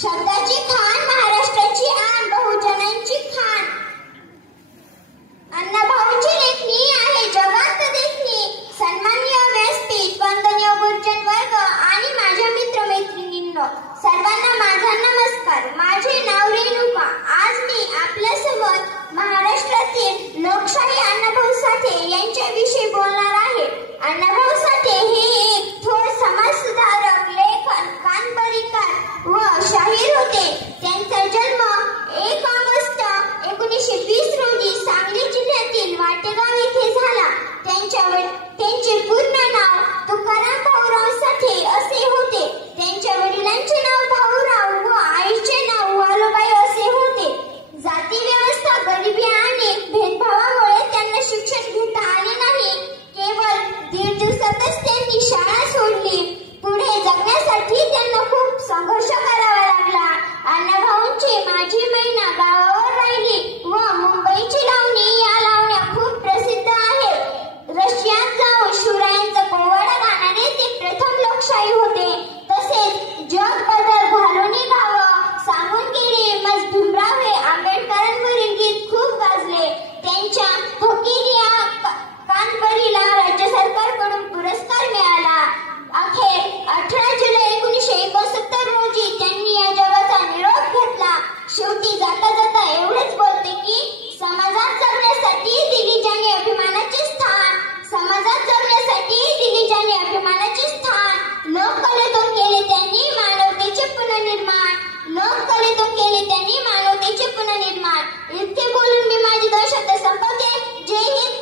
शब्दाची खाण महाराष्ट्राची आण, बहुजनांची खाण. अण्णाभाऊंची लेखणी आहे जगात देखणी. सन्माननीय व्यासपीठ, वंदनीय गुरुजन वर्ग आणि माझ्या मित्रमैत्रिणींनो, सर्वांना माझा नमस्कार. माझे नाव रेणुका. आज मी आपल्यासोबत महाराष्ट्रातील लोकशाही अण्णाभाऊ साठे यांच्याविषयी बोलणार आहे. अण्णाभाऊ साठे हे एक थोर समाजसुधारक, लेखक, कादंबरीकार व शाहीर होते. त्यांचा जन्म 1 ऑगस्ट 1920 रोजी सांगली जिल्ह्यातील वाटेगाव येथे झाला. त्यांचे पूर्ण नाव तुकाराम भाऊराव साठे असे होते. त्यांच्या वडिलांचे नाव भाऊराव व आईचे नाव वालोबाई असे होते. जाती व्यवस्था, गरिबी आणि भेदभावामुळे त्यांना शिक्षण घेता आले नाही. केवळ 1.5 दिवसातच त्यांनी शाळा सोडली. पुढे जगण्यासाठी त्यांना खूप संघर्ष करावा लागला. अण्णाभाऊंची माझी महिना गावावर राहिली व मुंबईची लावणी या लावण्या खूप प्रसिद्ध आहेत. रशियात जाऊन शिवरायांचा पोवाडा गाणारे ते प्रथम लोकशाही होते. तसेच जग बदल घालून गावं सांगून गेले. मज भीमराव हे आंबेडकरांवरील गीत खूप गाजले. त्यांच्या फकीर या कादंबरीला राज्य सरकारकडून पुरस्कार मिळाला. अखेर 18 जुलै 1969 रोजी त्यांनी या जगाचा निरोप घेतला. शेवटी जाता जाता एवढेच बोलते की समाजात जगण्यासाठी दिली ज्याने अभिमानाचे स्थान, समाजात जगण्यासाठी दिली ज्याने अभिमानाचे स्थान, लोककलेतून केले त्यांनी मानवतेचे पुनर्निर्माण, लोककलेतून केले त्यांनी मानवतेचे पुनर्निर्माण. इतके बोलून मी माझे 2 शब्द संपवते. जय हिंद.